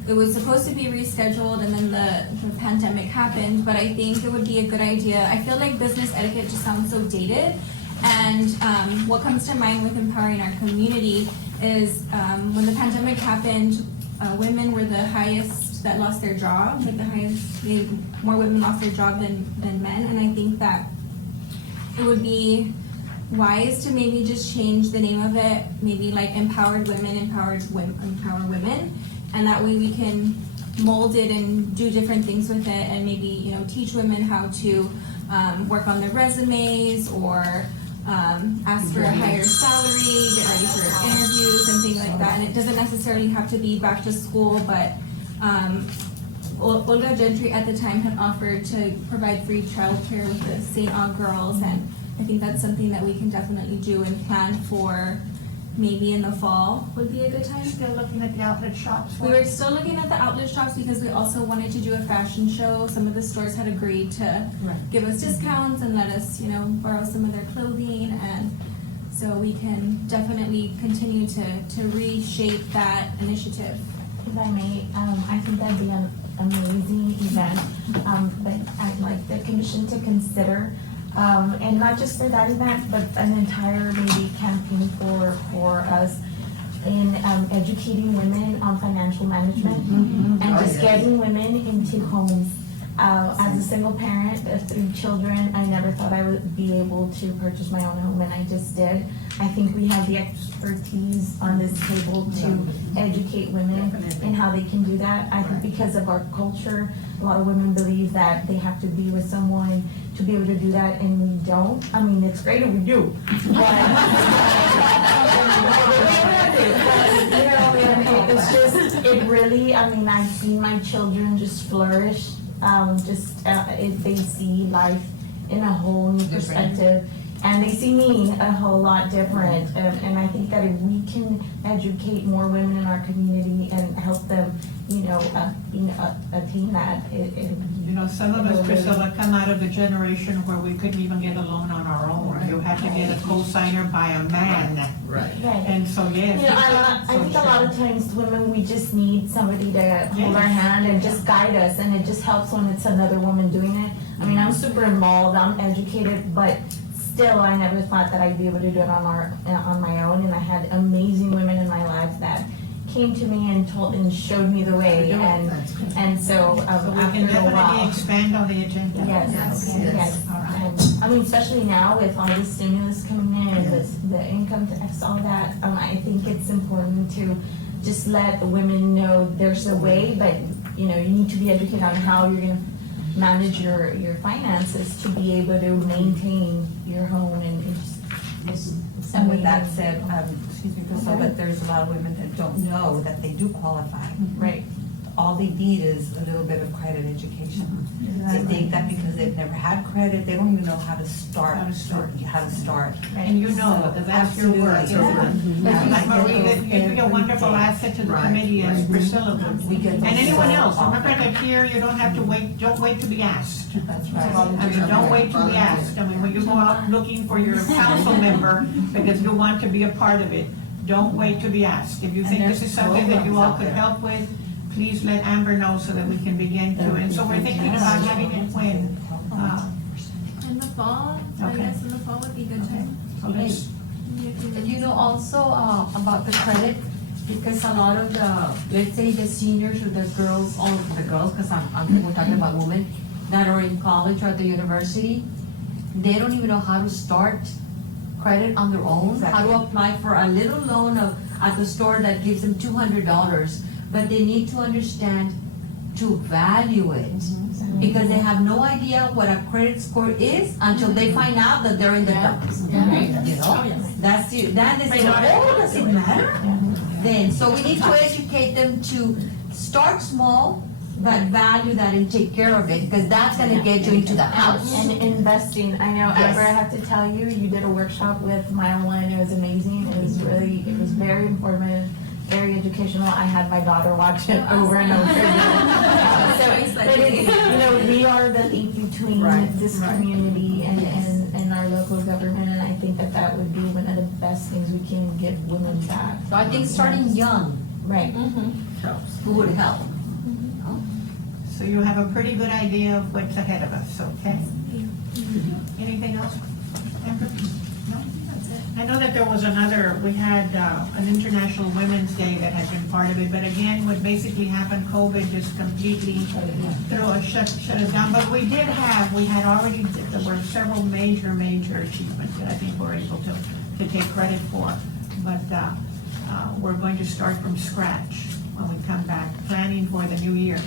it was supposed to be rescheduled, and then the pandemic happened. But I think it would be a good idea. I feel like business etiquette just sounds so dated, and what comes to mind with empowering our community is when the pandemic happened, women were the highest that lost their job, like the highest, more women lost their job than men, and I think that it would be wise to maybe just change the name of it, maybe like empower women, and that way we can mold it and do different things with it, and maybe, teach women how to work on their resumes, or ask for a higher salary, get ready for interviews and things like that. And it doesn't necessarily have to be back to school, but Olga Gentry at the time had offered to provide free childcare with the St. Aug girls, and I think that's something that we can definitely do and plan for maybe in the fall would be a good time. Still looking at the outlet shops? We were still looking at the outlet shops because we also wanted to do a fashion show. Some of the stores had agreed to give us discounts and let us, borrow some of their clothing, and so we can definitely continue to reshape that initiative. If I may, I think that'd be an amazing event, that I'd like the commission to consider. And not just for that event, but an entire maybe campaign for us in educating women on financial management and just getting women into homes. As a single parent of 3 children, I never thought I would be able to purchase my own home, and I just did. I think we have the expertise on this table to educate women in how they can do that. I think because of our culture, a lot of women believe that they have to be with someone to be able to do that, and we don't. I mean, it's great if we do, it's just, it really, I've seen my children just flourish. If they see life in a whole new perspective, and they see me a whole lot different. And I think that if we can educate more women in our community and help them, attain that, Some of us, Priscilla, come out of a generation where we couldn't even get a loan on our own. You had to get a co-signer by a man. Right. And so, yes. I think a lot of times women, we just need somebody to hold our hand and just guide us, and it just helps when it's another woman doing it. I'm super involved, I'm educated, but still, I never thought that I'd be able to do it on my own, and I had amazing women in my life that came to me and showed me the way, and so So we after can a definitely while. expand on the agenda. Yes. All right. Especially now with all the stimulus coming in, the income tax, all that, I think it's important to just let women know there's a way, but, you need to be educated on how you're gonna manage your finances to be able to maintain your home and just. And with that said, excuse me, Priscilla, but there's a lot of women that don't know that they do qualify. Right. All they need is a little bit of credit education. They think that because they've never had credit, they don't even know how to start. How to start. Right. And because that's your work. You'd be a wonderful asset to the committee as Priscilla would. And anyone else, remember that here, you don't have to wait, don't wait to be asked. That's right. Don't wait to be asked. When you go out looking for your council member, because you want to be a part of it, don't wait to be asked. If you think this is something that you all could help with, please let Amber know so that we can begin to. And so we're thinking about having it when, In the fall, I Okay. guess in the fall would be a good time. so let's, Also about the credit, because a lot of let's say the seniors or the girls, all of the girls, because we're talking about women that are in college or at the university, they don't even know how to start credit on their own, how to apply for a little loan at the store that gives them $200, but they need to understand to value it. Because they have no idea what a credit score is until they find out that they're in the dumps. That they say, oh, does it matter? Then, so we need to educate them to start small, but value that and take care of it, because that's gonna get you into the house. And investing, I know, Amber, I have to tell you, you did a workshop with Mile One, it was amazing, it was very informative, very educational. I had my daughter watch it over and over again. But we are the link between this community and our local government, and I think that would be one of the best things we can give women back. So I think starting young Right. would help. so you have a pretty good idea of what's ahead of us, okay? Anything else, Amber? No? I know that there was we had an International Women's Day that had been part of it, but again, what basically happened, COVID just completely shut us down. But we had already, there were several major achievements that I think we're able to take credit for. But we're going to start from scratch when we come back, planning for the new year.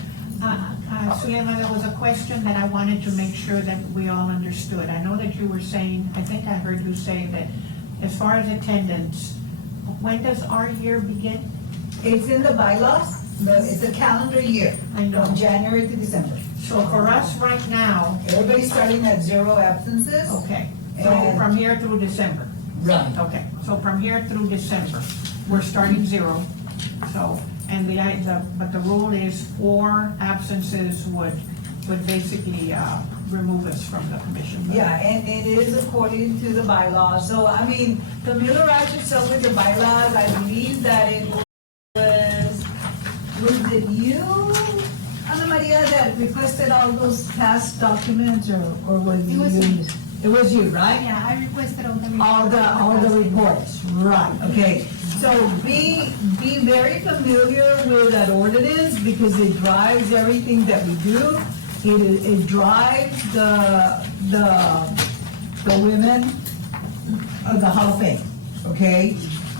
Suyama, there was a question that I wanted to make sure that we all understood. I know that you were saying, I think I heard you say that as far as attendance, when does our year begin? It's in the bylaws, it's a calendar year, I know. from January to December. So for us right now, Everybody's starting at 0 absences. okay, And- from here through December. Right. Okay, so from here through December, we're starting zero. So, and but the rule is 4 absences would basically remove us from the commission. Yeah, and it is according to the bylaws, so, I mean, familiarize yourself with your bylaws, I believe that it was it you, Ana Maria, that requested all those past documents, or was it It was you? me. It was you, right? Yeah, I requested all the reports. All the reports, right, okay. So be very familiar with that ordinance, because it drives everything that we do. It drives the women of the Hall of Fame, okay?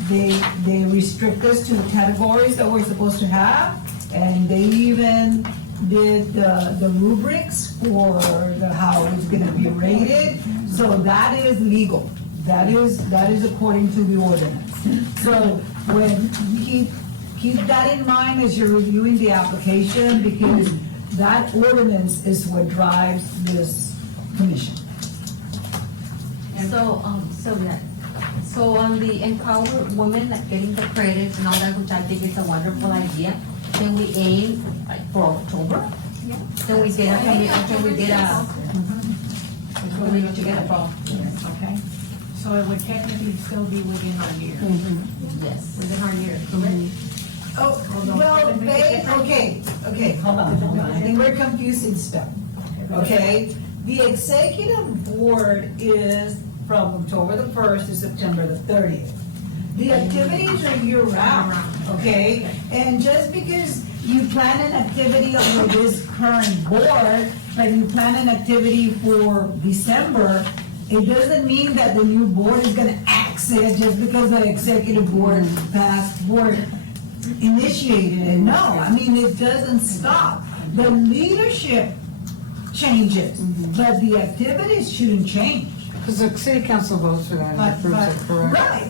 They restrict us to the categories that we're supposed to have, and they even did the rubrics for how it's gonna be rated, so that is legal. That is according to the ordinance. So when, keep that in mind as you're reviewing the application, because that ordinance is what drives this commission. So, Sylvia, so on the empower women, like getting the credit and all that, which I think is a wonderful idea, can we aim like for October? Yeah. Then we get a, we need to get a fall. Okay, so it would technically still be within our year. Yes. Within our year, correct? Oh, well, okay, hold on. I think we're confusing stuff, okay? The executive board is from October the 1st to September the 30th. The activities are year-round, okay? And just because you plan an activity under this current board, like you plan an activity for December, it doesn't mean that the new board is gonna axe it just because the executive board passed board initiated it. No, I mean, it doesn't stop. The leadership changes, but the activities shouldn't change. Because the city council votes for that and approves it, correct? Right.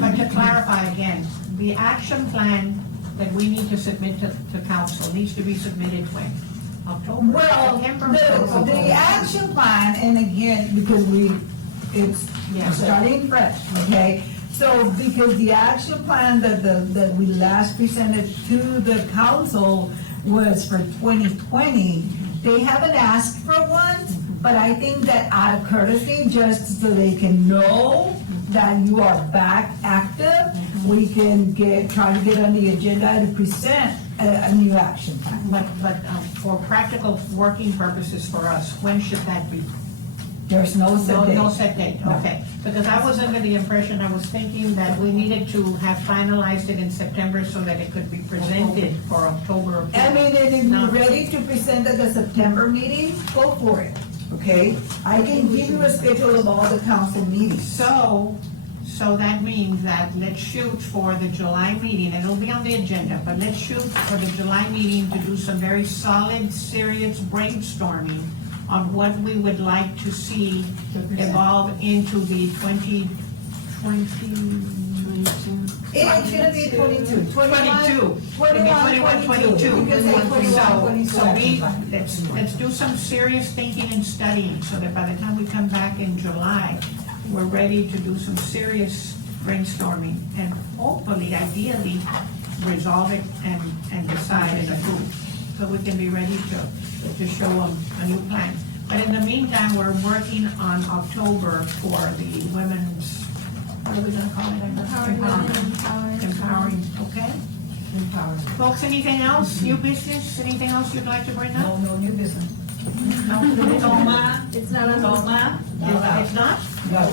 But to clarify again, the action plan that we need to submit to council needs to be submitted when? October, Well, September? the action plan, and again, because it's starting fresh, okay? So, because the action plan that we last presented to the council was for 2020, they haven't asked for one, but I think that out of courtesy, just so they can know that you are back active, we can try to get on the agenda to present a new action plan. But for practical working purposes for us, when should that be? There's no set date. No set date, okay. Because I was under the impression, I was thinking that we needed to have finalized it in September so that it could be presented for October. I mean, and if you're ready to present at the September meeting, go for it, okay? I can give you a schedule of all the council meetings. So that means that let's shoot for the July meeting, and it'll be on the agenda, but let's shoot for the July meeting to do some very solid, serious brainstorming on what we would like to see evolve into the 2022. It's gonna be 22. 22. 22. You can say 21, 22. So let's do some serious thinking and studying, so that by the time we come back in July, we're ready to do some serious brainstorming, and hopefully, ideally, resolve it and decide and approve, so we can be ready to show them a new plan. But in the meantime, we're working on October for the women's, what are we gonna call it? Empowering, okay? Empowering. Folks, anything else, new business, anything else you'd like to bring up? No new business. Toma? It's not on the. Toma? It's not? No.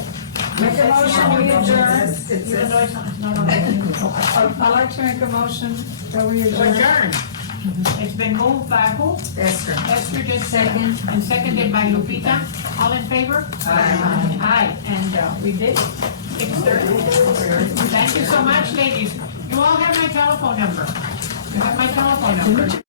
Make a motion, we adjourn. Even though it's not on the. I'd like to make a motion that we To adjourn. adjourn. It's been moved by who? Esther. Esther just second, and seconded by Lupita. All in favor? Aye. Aye, and we did 6:30. Thank you so much, ladies. You all have my telephone number. You have my telephone number.